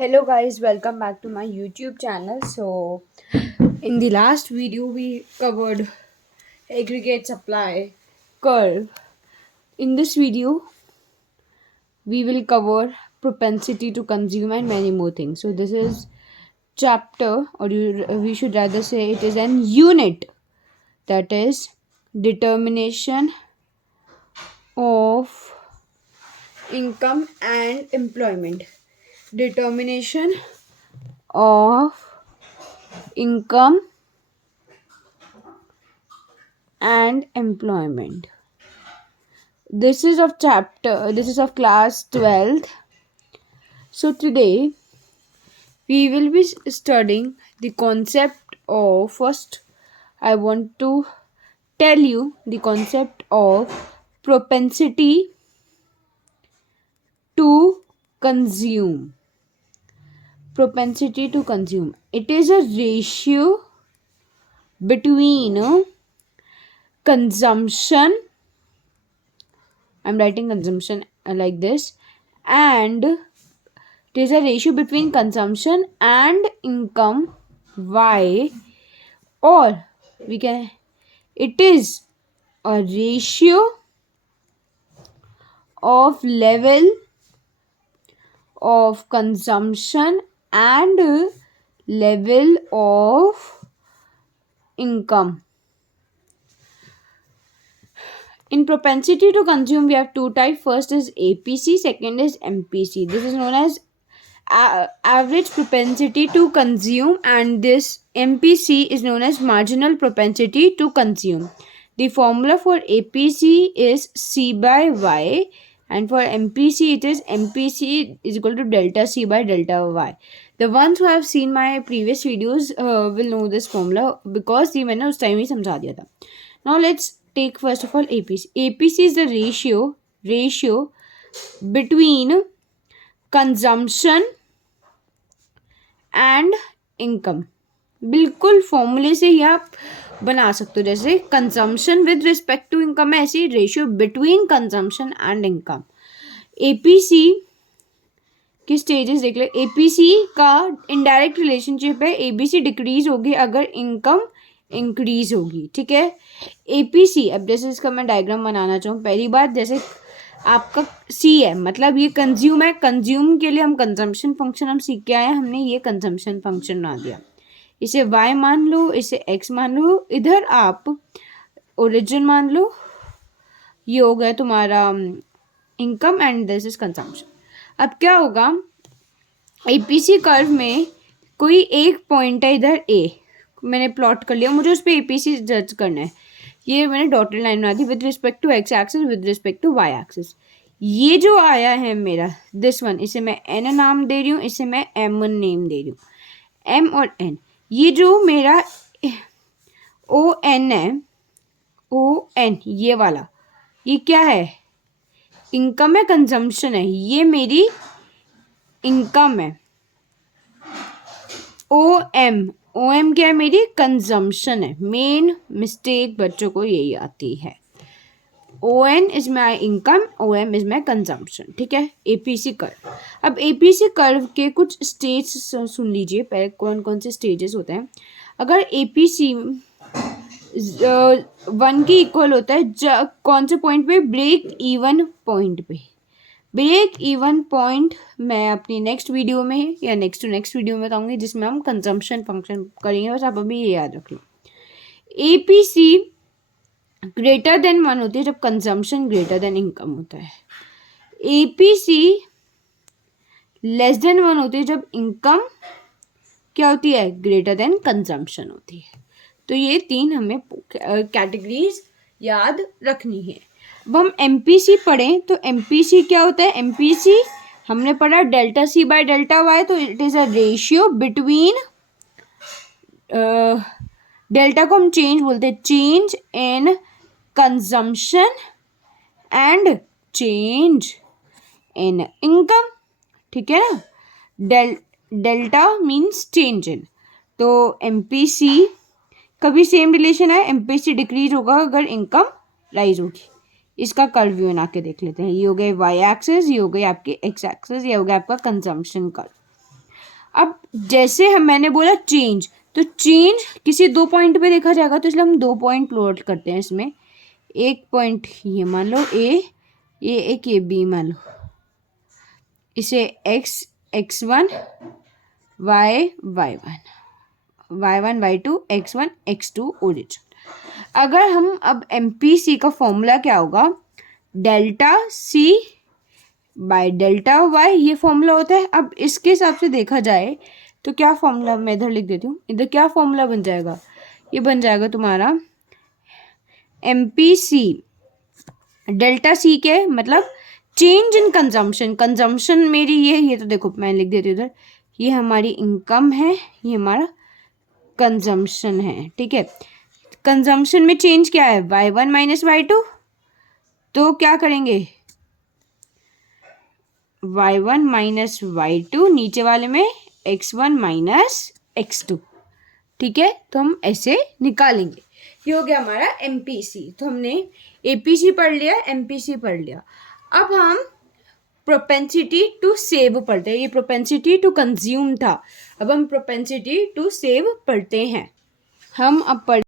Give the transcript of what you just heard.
Hello guys, welcome back to my YouTube channel. So in the last video we covered aggregate supply curve. In this video we will cover propensity to consume and many more things. So this is chapter, or we should rather say it is an unit, that is determination of income and employment. Determination of income and employment. This is of class 12th. So today we will be studying the concept of, first I want to tell you the concept of propensity to consume. Propensity to consume, it is a ratio between consumption, I'm writing consumption like this, and it is a ratio between consumption and income, y, or it is a ratio of level of consumption and level of income. In propensity to consume, we have two types. First is APC, second is MPC. This is known as average propensity to consume, and this MPC is known as marginal propensity to consume. The formula for APC is C by Y, and for MPC it is MPC is equal to delta C by delta Y. The ones who have seen my previous videos will know this formula because ये मैंने उस time ही समझा दिया था. Now let's take first of all APC. APC is the ratio between consumption and income. बिल्कुल फॉर्मूले से ही आप बना सकते हो. जैसे consumption with respect to income है, ऐसी ratio between consumption and income. APC की स्टेजेस देख ले. एपीसी का इनडायरेक्ट रिलेशनशिप है, एबीसी डिक्रीज होगी अगर इनकम इंक्रीज होगी. ठीक है. एपीसी, अब जैसे इसका मैं डायग्राम बनाना चाहूँ, पहली बात जैसे आपका सी है, मतलब ये कंज्यूम है. कंज्यूम के लिए हम कंजम्पशन फंक्शन हम सीख के आए हैं, हमने ये कंजम्पशन फंक्शन बना दिया. इसे y मान लो, इसे x मान लो, इधर आप ओरिजिन मान लो. ये हो गया तुम्हारा income and this is consumption. अब क्या होगा, एपीसी कर्व में कोई एक पॉइंट है इधर ए, मैंने प्लॉट कर लिया, मुझे उस पर एपीसी जज करना है. ये मैंने डॉटेड लाइन बना दी with respect to X axis, with respect to Y axis. ये जो आया है मेरा दिस वन, इसे मैं एन नाम दे रही हूँ, इसे मैं एम नेम दे रही हूँ. एम और एन, ये जो मेरा ओ एन है, ओ एन ये वाला, ये क्या है, इनकम है, कंजम्पशन है. ये मेरी इनकम है. ओ एम क्या है, मेरी कंजम्पशन है. मेन मिस्टेक बच्चों को यही आती है. O N is my income, O M is my consumption. ठीक है. APC curve. अब एपीसी कर्व के कुछ स्टेज सुन लीजिए पहले, कौन कौन से स्टेजेस होते हैं. अगर एपीसी 1 के इक्वल होता है कौन से पॉइंट पे, ब्रेक इवन पॉइंट पे. ब्रेक इवन पॉइंट मैं अपनी नेक्स्ट वीडियो में या नेक्स्ट टू नेक्स्ट वीडियो में बताऊंगी, जिसमें हम कंजम्पशन फंक्शन करेंगे. बस आप अभी ये याद रख लो. एपीसी ग्रेटर देन 1 होती है जब कंजम्पशन ग्रेटर देन इनकम होता है. एपीसी लेस देन 1 होती है जब इनकम क्या होती है, ग्रेटर देन कंजम्पशन होती है. तो ये 3 हमें कैटेगरीज याद रखनी है. अब हम एमपीसी पढ़ें तो एमपीसी क्या होता है. एमपीसी हमने पढ़ा delta C by delta Y, तो it is a ratio between, delta को हम चेंज बोलते हैं, change in consumption and change in income. ठीक है ना. Delta means change in. तो एमपीसी कभी सेम रिलेशन है, एमपीसी डिक्रीज होगा अगर इनकम राइज होगी. इसका कर्व व्यू बना के देख लेते हैं. ये हो गए वाई एक्सिस, ये हो गई आपकी एक्स एक्सिस, ये हो गया आपका कंजम्पशन कर्व. अब जैसे मैंने बोला चेंज, तो चेंज किसी 2 पॉइंट पे देखा जाएगा, तो इसलिए हम 2 पॉइंट प्लॉट करते हैं इसमें। एक पॉइंट ये मान लो ए, ये एक ये बी मान लो, इसे x1 y1 y2 x1 x2 origin. अगर हम अब MPC का फॉर्मूला क्या होगा, delta C by delta Y, ये फॉर्मूला होता है। अब इसके हिसाब से देखा जाए तो क्या फॉर्मूला, मैं इधर लिख देती हूँ, इधर क्या फॉर्मूला बन जाएगा, ये बन जाएगा तुम्हारा MPC डेल्टा C के मतलब चेंज इन कंजम्पशन, कंजम्पशन मेरी ये तो देखो मैं लिख देती हूँ उधर, ये हमारी इनकम है, ये हमारा कंजम्पशन है, ठीक है। कंजम्पशन में चेंज क्या है, y1 माइनस y2, तो क्या करेंगे y1 माइनस y2, नीचे वाले में x1 माइनस x2, ठीक है। तो हम ऐसे निकालेंगे, ये हो गया हमारा MPC। तो हमने APC पढ़ लिया, MPC पढ़ लिया। अब हम प्रोपेंसिटी टू सेव पढ़ते हैं, ये प्रोपेंसिटी टू कंज्यूम था, अब हम प्रोपेंसिटी टू सेव पढ़ते हैं। हम अब पढ़